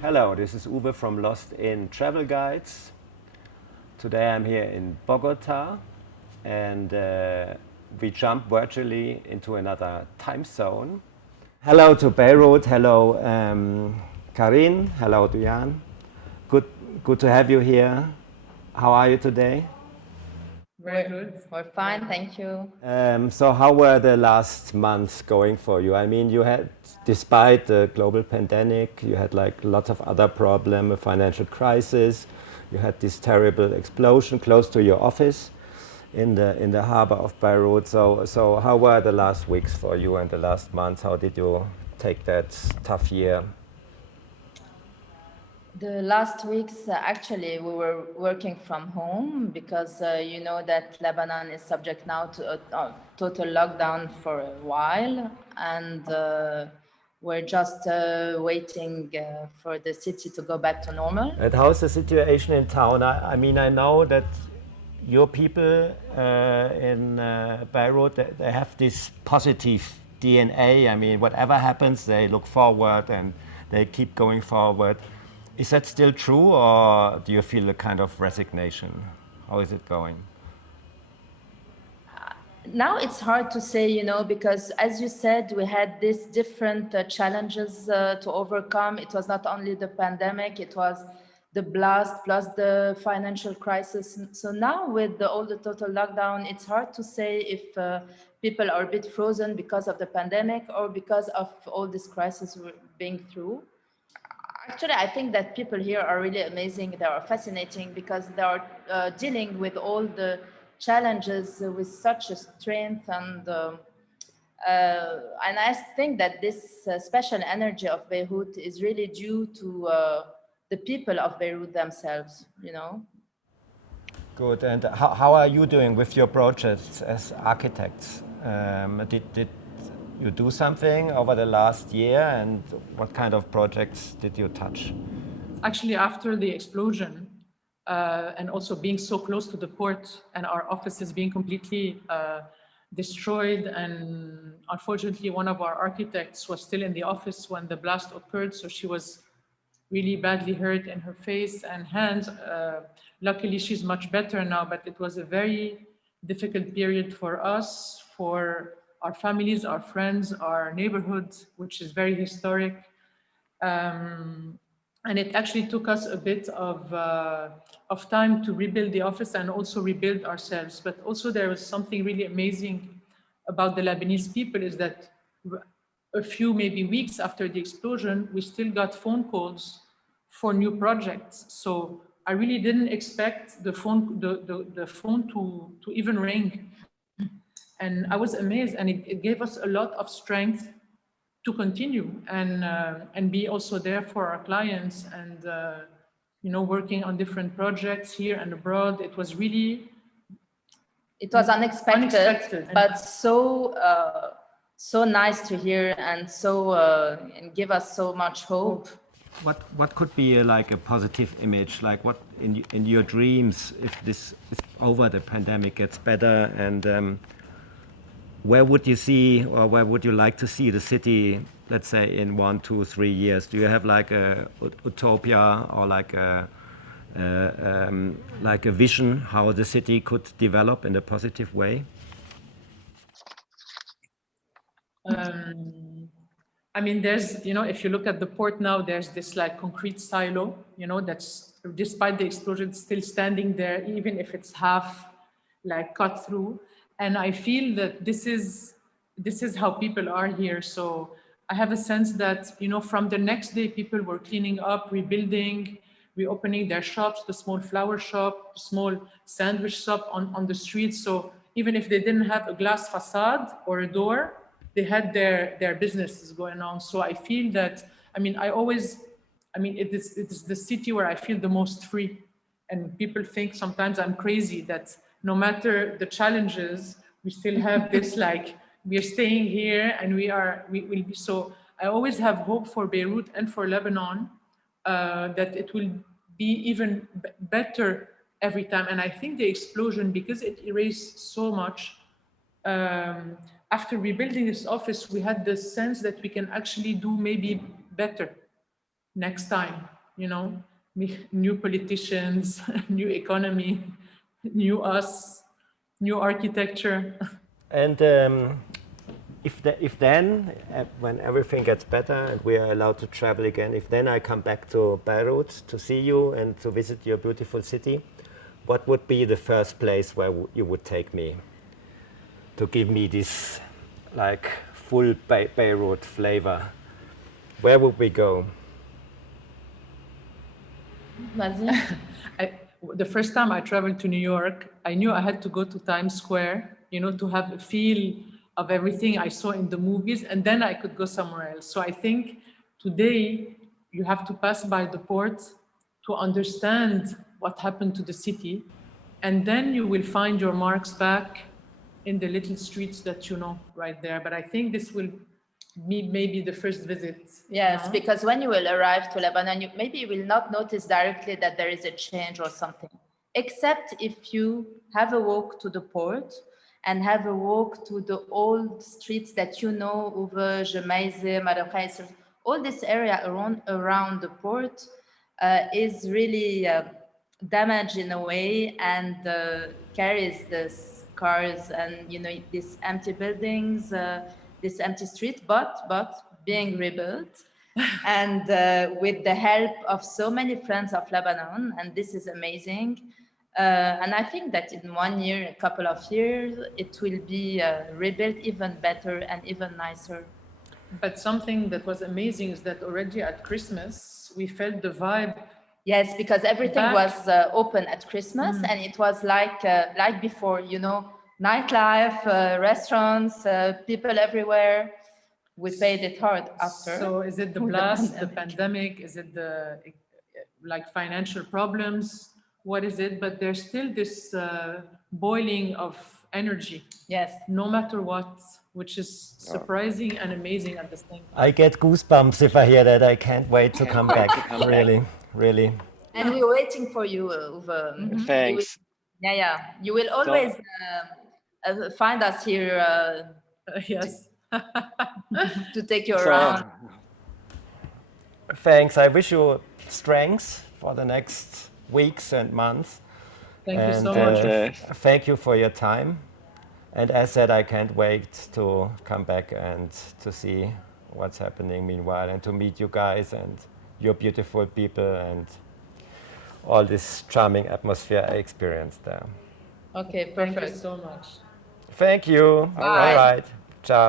Hello, this is Uwe from Lost in Travel Guides. Today I'm here in Bogota and we jump virtually into another time zone. Hello to Beirut, hello Karine, hello Dianne. Good to have you here. How are you today? Very good. We're fine, thank you. So how were the last months going for you? I mean, you had, despite the global pandemic, you had like lots of other problems, a financial crisis. You had this terrible explosion close to your office in the harbor of Beirut. So how were the last weeks for you and the last months? How did you take that tough year? The last weeks, actually, we were working from home because you know that Lebanon is subject now to a total lockdown for a while, and we're just waiting for the city to go back to normal. And how's the situation in town? I mean, I know that your people in Beirut, they have this positive DNA. I mean, whatever happens, they look forward and they keep going forward. Is that still true, or do you feel a kind of resignation? How is it going? Now it's hard to say, you know, because as you said, we had these different challenges to overcome. It was not only the pandemic, it was the blast plus the financial crisis. So now with all the total lockdown, it's hard to say if people are a bit frozen because of the pandemic or because of all this crisis we're being through. Actually, I think that people here are really amazing. They are fascinating because they are dealing with all the challenges with such a strength, and I think that this special energy of Beirut is really due to the people of Beirut themselves, you know. Good. And how are you doing with your projects as architects? Did you do something over the last year, and what kind of projects did you touch? Actually, after the explosion and also being so close to the port and our offices being completely destroyed, and unfortunately one of our architects was still in the office when the blast occurred, so she was really badly hurt in her face and hands. Luckily she's much better now, but it was a very difficult period for us, for our families, our friends, our neighborhood, which is very historic. And it actually took us a bit of time to rebuild the office and also rebuild ourselves. But also there was something really amazing about the Lebanese people, is that a few maybe weeks after the explosion, we still got phone calls for new projects. So I really didn't expect the phone to even ring. And I was amazed, and it gave us a lot of strength to continue and be also there for our clients, and you know, working on different projects here and abroad. It was really, it was unexpected but so nice to hear, and so and give us so much hope. What could be like a positive image, like what in your dreams, if this is over, the pandemic gets better, and where would you see, or where would you like to see the city, let's say in 1, 2, 3 years? Do you have like a utopia or like a vision how the city could develop in a positive way? I mean, there's, you know, if you look at the port now, there's this like concrete silo, you know, that's, despite the explosion, still standing there, even if it's half like cut through. And I feel that this is how people are here. So I have a sense that, you know, from the next day, people were cleaning up, rebuilding, reopening their shops, the small flower shop, small sandwich shop on the street. So even if they didn't have a glass facade or a door, they had their businesses going on. So I feel that, it is the city where I feel the most free. And people think sometimes I'm crazy that no matter the challenges, we still have this, like, we are staying here and we will be. So I always have hope for Beirut and for Lebanon, that it will be even better every time. And I think the explosion, because it erased so much, after rebuilding this office, we had the sense that we can actually do maybe better next time, you know, new politicians, new economy, new us, new architecture. And if then, when everything gets better and we are allowed to travel again, if then I come back to Beirut to see you and to visit your beautiful city, what would be the first place where you would take me to give me this like full Beirut flavor? Where would we go? Vas-y. The first time I traveled to New York, I knew I had to go to Times Square, you know, to have a feel of everything I saw in the movies, and then I could go somewhere else. So I think today you have to pass by the port to understand what happened to the city, and then you will find your marks back in the little streets that you know right there. But I think this will be maybe the first visit. Yes, because when you will arrive to Lebanon, maybe you will not notice directly that there is a change or something, except if you have a walk to the port and have a walk to the old streets that you know, Uwe, Gemaise, Marokais, all this area around the port is really damaged in a way, and carries the cars and, you know, these empty buildings, this empty street, but being rebuilt. And with the help of so many friends of Lebanon, and this is amazing. And I think that in 1 year, a couple of years, it will be rebuilt even better and even nicer. But something that was amazing is that already at Christmas, we felt the vibe. Yes, because everything was open at Christmas, and it was like before, you know, nightlife, restaurants, people everywhere. We paid it hard after. So is it the blast, the pandemic? Is it the like financial problems? What is it? But there's still this boiling of energy. Yes. No matter what, which is surprising and amazing at the same time. I get goosebumps if I hear that. I can't wait to come back. Really, really. And we're waiting for you, Uwe. Thanks. You will always find us here Yes. to take you around. Thanks. I wish you strength for the next weeks and months. Thank you so much. Thank you for your time. And as said, I can't wait to come back and to see what's happening meanwhile, and to meet you guys and your beautiful people and all this charming atmosphere I experienced there. Okay, perfect. Thank you so much. Thank you. Bye. All right. Ciao.